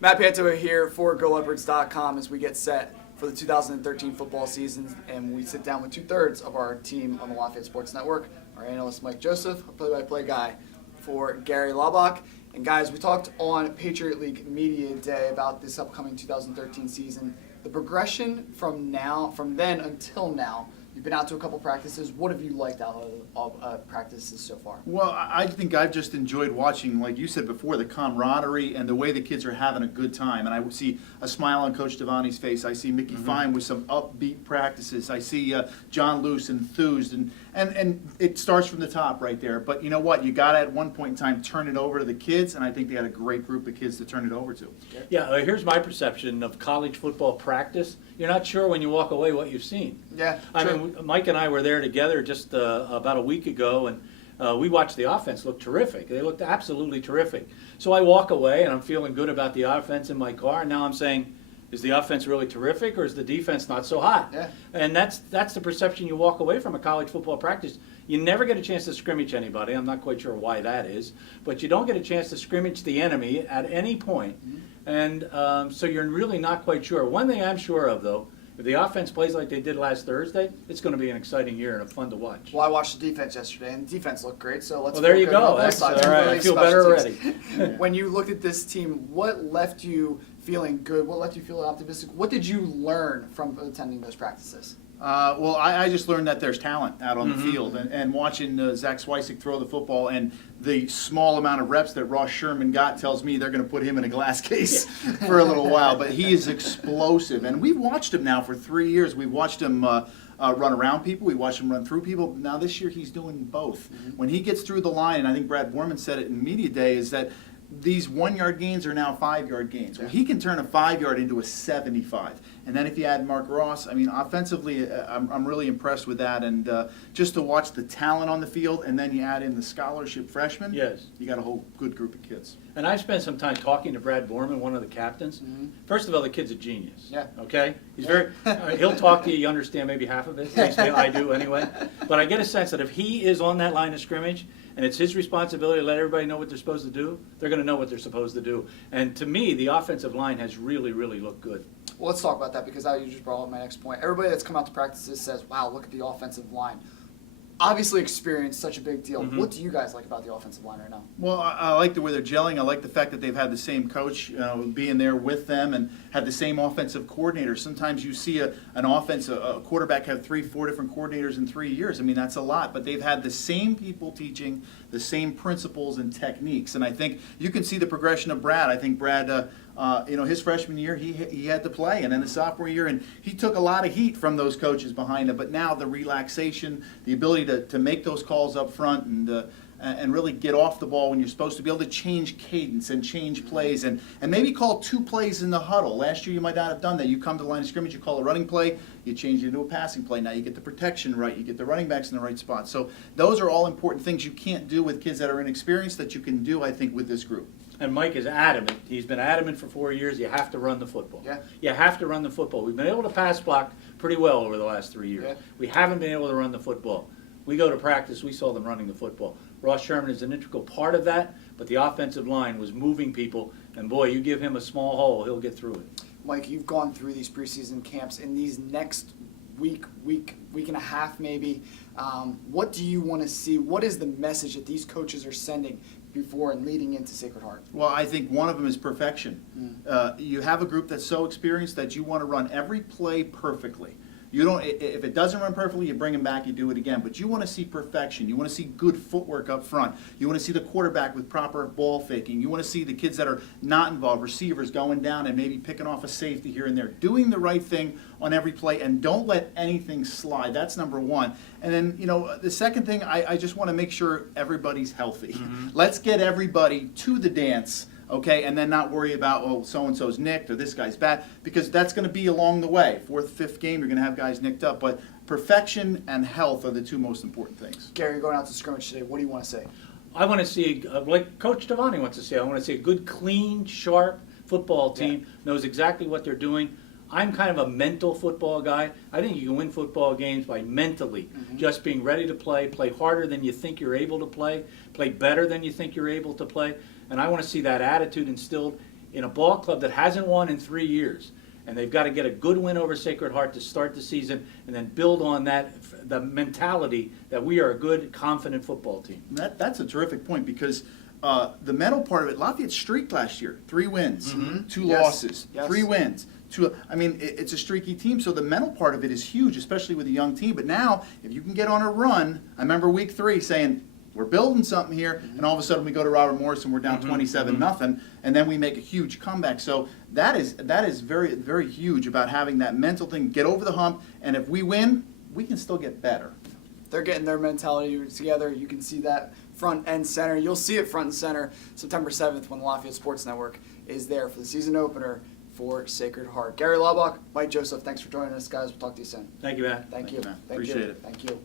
Matt Panto here for GoLeopards.com as we get set for the 2013 football season, and we sit down with two-thirds of our team on the Lafayette Sports Network. Our analyst Mike Joseph, a play-by-play guy for Gary Laubach. And guys, we talked on Patriot League Media Day about this upcoming 2013 season. The progression from then until now. You've been out to a couple practices. What have you liked out of practices so far? Well, I think I've just enjoyed watching, like you said before, the camaraderie and the way the kids are having a good time. And I see a smile on Coach Devani's face. I see Mickey Fine with some upbeat practices. I see John Luce enthused. And it starts from the top right there. But you know what? You got to, at one point in time, turn it over to the kids. And I think they had a great group of kids to turn it over to. Yeah, here's my perception of college football practice. You're not sure when you walk away what you've seen. Yeah, I mean, Mike and I were there together just about a week ago, and we watched the offense look terrific. They looked absolutely terrific. So I walk away, and I'm feeling good about the offense in my car, and now I'm saying, is the offense really terrific, or is the defense not so hot? Yeah. And that's the perception you walk away from a college football practice. You never get a chance to scrimmage anybody. I'm not quite sure why that is, but you don't get a chance to scrimmage the enemy at any point. And so you're really not quite sure. One thing I'm sure of, though, if the offense plays like they did last Thursday, it's going to be an exciting year and fun to watch. Well, I watched the defense yesterday, and the defense looked great. So let's. Well, there feel you good go. about That's both sides. all right. I feel better already. When you looked at this team, what left you feeling good? What left you feel optimistic? What did you learn from attending those practices? Well, I just learned that there's talent out on the field, and watching Zach Swisek throw the football and the small amount of reps that Ross Sherman got tells me they're going to put him in a glass case for a little while. But he is explosive, and we've watched him now for 3 years. We've watched him run around people. We watched him run through people. Now this year he's doing both. When he gets through the line, and I think Brad Borman said it in media day, is that these 1 yard gains are now 5 yard gains. Well, he can turn a 5 yard into a 75. And then if you add Mark Ross, I mean, offensively, I'm really impressed with that. And just to watch the talent on the field, and then you add in the scholarship freshmen, Yes. you got a whole good group of kids. And I spent some time talking to Brad Borman, one of the captains. First of all, the kid's a genius. Yeah. Okay? He's very. He'll talk to you. You understand maybe half of it. At least I do anyway. But I get a sense that if he is on that line of scrimmage, and it's his responsibility to let everybody know what they're supposed to do, they're going to know what they're supposed to do. And to me, the offensive line has really, really looked good. Well, let's talk about that because you just brought up my next point. Everybody that's come out to practices says, wow, look at the offensive line. Obviously experience, such a big deal. What do you guys like about the offensive line right now? Well, I like the way they're gelling. I like the fact that they've had the same coach being there with them and had the same offensive coordinator. Sometimes you see a quarterback have 3-4 different coordinators in 3 years. I mean, that's a lot. But they've had the same people teaching the same principles and techniques. And I think you can see the progression of Brad. I think Brad, his freshman year, he had to play. And then the sophomore year, and he took a lot of heat from those coaches behind him. But now the relaxation, the ability to make those calls up front and really get off the ball when you're supposed to, be able to change cadence and change plays and maybe call 2 plays in the huddle. Last year you might not have done that. You come to the line of scrimmage, you call a running play, you change it into a passing play. Now you get the protection right, you get the running backs in the right spot. So those are all important things you can't do with kids that are inexperienced that you can do, I think, with this group. And Mike is adamant. He's been adamant for 4 years. You have to run the football. Yeah. You have to run the football. We've been able to pass block pretty well over the last 3 years. Yeah. We haven't been able to run the football. We go to practice, we saw them running the football. Ross Sherman is an integral part of that, but the offensive line was moving people, and boy, you give him a small hole, he'll get through it. Mike, you've gone through these preseason camps. In these next week and a half maybe, what do you want to see? What is the message that these coaches are sending before and leading into Sacred Heart? Well, I think one of them is perfection. You have a group that's so experienced that you want to run every play perfectly. You don't. If it doesn't run perfectly, you bring him back, you do it again. But you want to see perfection. You want to see good footwork up front. You want to see the quarterback with proper ball faking. You want to see the kids that are not involved, receivers going down and maybe picking off a safety here and there, doing the right thing on every play, and don't let anything slide. That's number one. And then, the second thing, I just want to make sure everybody's healthy. Let's get everybody to the dance. Okay, and then not worry about, so-and-so's nicked or this guy's bad, because that's going to be along the way. 4th, 5th game, you're going to have guys nicked up. But perfection and health are the 2 most important things. Gary, you're going out to scrimmage today. What do you want to say? I want to see, like Coach Devani wants to say, I want to see a good, clean, sharp football team, knows exactly what they're doing. I'm kind of a mental football guy. I think you can win football games by mentally just being ready to play harder than you think you're able to play better than you think you're able to play. And I want to see that attitude instilled in a ball club that hasn't won in 3 years. And they've got to get a good win over Sacred Heart to start the season and then build on that, the mentality that we are a good, confident football team. That's a terrific point because the mental part of it, Lafayette streaked last year. 3 wins, 2 Yes. losses, Yes. 3 wins. I mean, it's a streaky team, so the mental part of it is huge, especially with a young team. But now, if you can get on a run, I remember week 3 saying, we're building something here, and all of a sudden we go to Robert Morris and we're down 27-0, and then we make a huge comeback. So that is very, very huge about having that mental thing, get over the hump, and if we win, we can still get better. They're getting their mentality together. You can see that front and center. You'll see it front and center September 7th when the Lafayette Sports Network is there for the season opener for Sacred Heart. Gary Laubach, Mike Joseph, thanks for joining us, guys. We'll talk to you soon. Thank you, Matt. Thank you. Matt. Thank Appreciate you. it. Thank you.